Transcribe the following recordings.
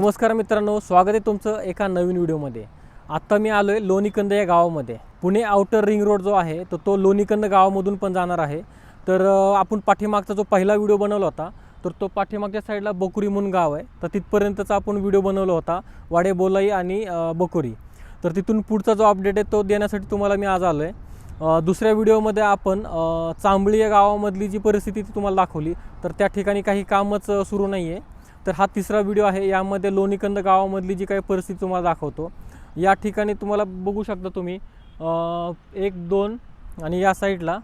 नमस्कार मित्रांनो स्वागत आहे तुमचं एका नवीन व्हिडिओमध्ये. आत्ता मी आलो आहे लोणीकंद या गावामध्ये. पुणे आउटर रिंग रोड जो आहे तर तो लोणीकंद गावामधून पण जाणार आहे. तर आपण पाठीमागचा जो पहिला व्हिडिओ बनवला होता तर तो पाठीमागच्या साईडला बकुरी म्हणून गाव आहे. तर तिथपर्यंतचा आपण व्हिडिओ बनवला होता वाडे बोलाई आणि बकुरी. तर तिथून पुढचा जो अपडेट आहे तो देण्यासाठी तुम्हाला मी आज आलो आहे दुसऱ्या व्हिडिओमध्ये आपण चांबळी या गावामधली जी परिस्थिती ती तुम्हाला दाखवली तर त्या ठिकाणी काही कामच सुरू नाही आहे तर हा तिसरा व्हिडिओ आहे. यामध्ये लोणीकंद गावामधली जी काही परिस्थिती तुम्हाला दाखवतो या ठिकाणी तुम्हाला बघू शकता तुम्ही एक दोन आणि या साईडला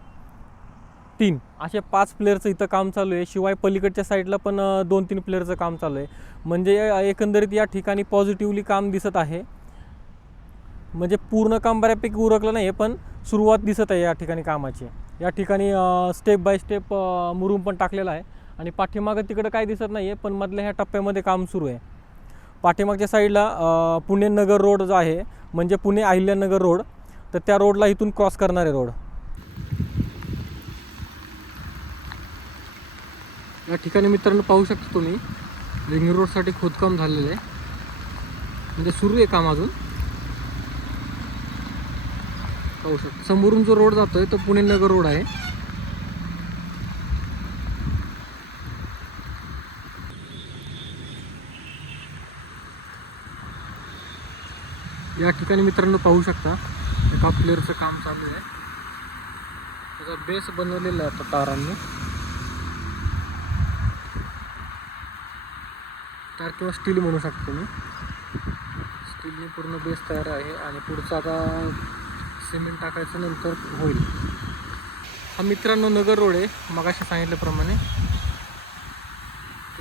तीन. असे पाच प्लेअरचं इथं काम चालू आहे. शिवाय पलीकडच्या साईडला पण दोन तीन प्लेअरचं काम चालू आहे. म्हणजे एकंदरीत या ठिकाणी पॉझिटिव्हली काम दिसत आहे. म्हणजे पूर्ण काम बऱ्यापैकी उरकलं नाही आहे पण सुरुवात दिसत आहे या ठिकाणी कामाची. या ठिकाणी स्टेप बाय स्टेप मुरूम पण टाकलेला आहे. आणि पाठीमागं तिकडं काय दिसत नाही आहे पण मधल्या ह्या टप्प्यामध्ये काम सुरू आहे. पाठीमागच्या साईडला पुणे नगर रोड जो आहे म्हणजे पुणे अहिल्यानगर रोड तर त्या रोडला इथून क्रॉस करणारे रोड. या ठिकाणी मित्रांनो पाहू शकता तुम्ही रिंग रोडसाठी खोदकाम झालेलं आहे. म्हणजे सुरू आहे काम अजून. पाहू शकता. समोरून जो रोड जातोय तो पुणे नगर रोड आहे. या ठिकाणी मित्रांनो पाहू शकता एका प्लेअरचं काम चालू आहे. त्याचा बेस बनवलेला आहे आता तारांनी. तार किंवा स्टील म्हणू शकतो तुम्ही. स्टीलने पूर्ण बेस तयार आहे आणि पुढचं आता सिमेंट टाकायचं नंतर होईल. हा मित्रांनो नगर रोड आहे मगाशी सांगितल्याप्रमाणे.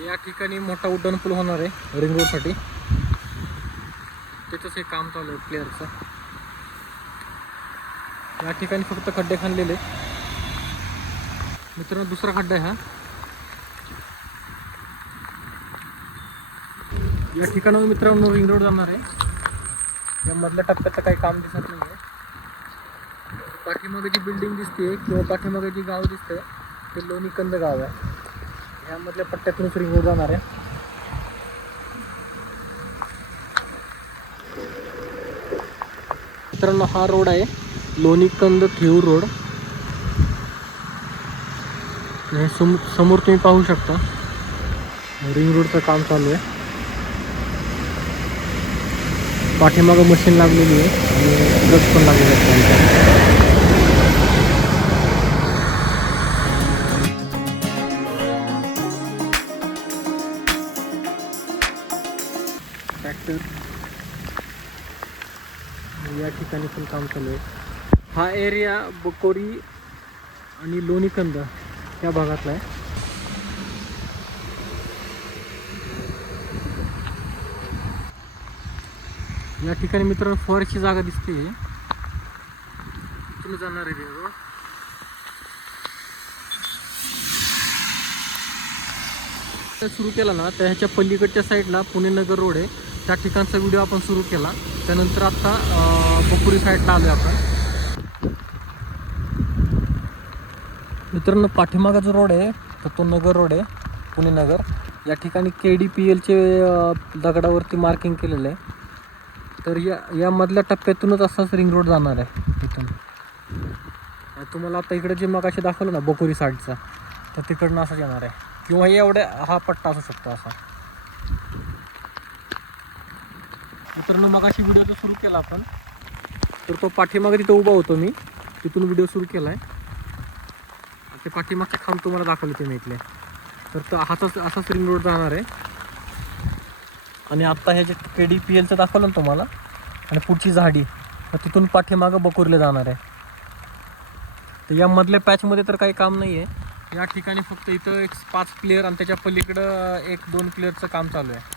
या ठिकाणी मोठा उड्डाणपूल होणार आहे रिंग रोडसाठी त्याचंच हे काम चालू आहे प्लेअरचं या ठिकाणी फक्त खड्डे खाणलेले मित्रांनो दुसरा खड्डा आहे हा. या ठिकाणावर मित्रांनो रिंग रोड जाणार आहे. या मधल्या टप्प्याचं काही काम दिसत नाही आहे पाठीमागे जी बिल्डिंग दिसते किंवा पाठीमागे जी गाव दिसतं ते लोणीकंद गाव आहे. यामधल्या पट्ट्यातूनच रिंग रोड जाणार आहे. मित्रांनो हा रोड आहे लोणीकंद थेऊर रोड. हे सम समोर तुम्ही पाहू शकता. रिंग रोडचं काम चालू आहे. पाठीमागं मशीन लागलेली आहे आणि ट्रक पण लागलेले आहेत ट्रॅक्टर या ठिकाणी पण काम चालू आहे. हा एरिया बकोरी आणि लोणीकंद या भागातला आहे. या ठिकाणी मित्रांनो फॉरेस्टची जागा दिसते तुम्ही जाणार आहे रोड सुरू केला ना तर ह्याच्या पलीकडच्या साईडला पुणे नगर रोड आहे. त्या ठिकाणचा व्हिडिओ आपण सुरू केला. त्यानंतर आत्ता बकुरी साईडला आलो आपण. मित्रांनो पाठीमागा जो रोड आहे तर तो नगर रोड आहे पुणे नगर. या ठिकाणी के डी पी एलचे दगडावरती मार्किंग केलेलं आहे. तर या यामधल्या टप्प्यातूनच असाच रिंग रोड जाणार आहे इथून. तुम्हाला आता इकडे जे मगाशी दाखवलं ना बकोरी साईडचा तर तिकडनं असंच येणार आहे. किंवा एवढ्या हा पट्टा असू शकतो असा. मित्रांनो मगाशी व्हिडिओ सुरू केला आपण. तर तो पाठीमागे तिथं उभा होतो मी. तिथून व्हिडिओ सुरू केला आहे ते पाठीमागचे खांब तुम्हाला दाखवले ते मी इथले. तर तो हाच असाच रिंग रोड जाणार आहे. आणि आत्ता हे जे के डी पी एलचं दाखवलं ना तुम्हाला आणि पुढची झाडी तर तिथून पाठीमागं बकुरले जाणार आहे. तर यामधल्या पॅचमध्ये तर काही काम नाही आहे या ठिकाणी फक्त इथं एक पाच प्लेअर आणि त्याच्या पलीकडं एक दोन प्लेअरचं काम चालू आहे.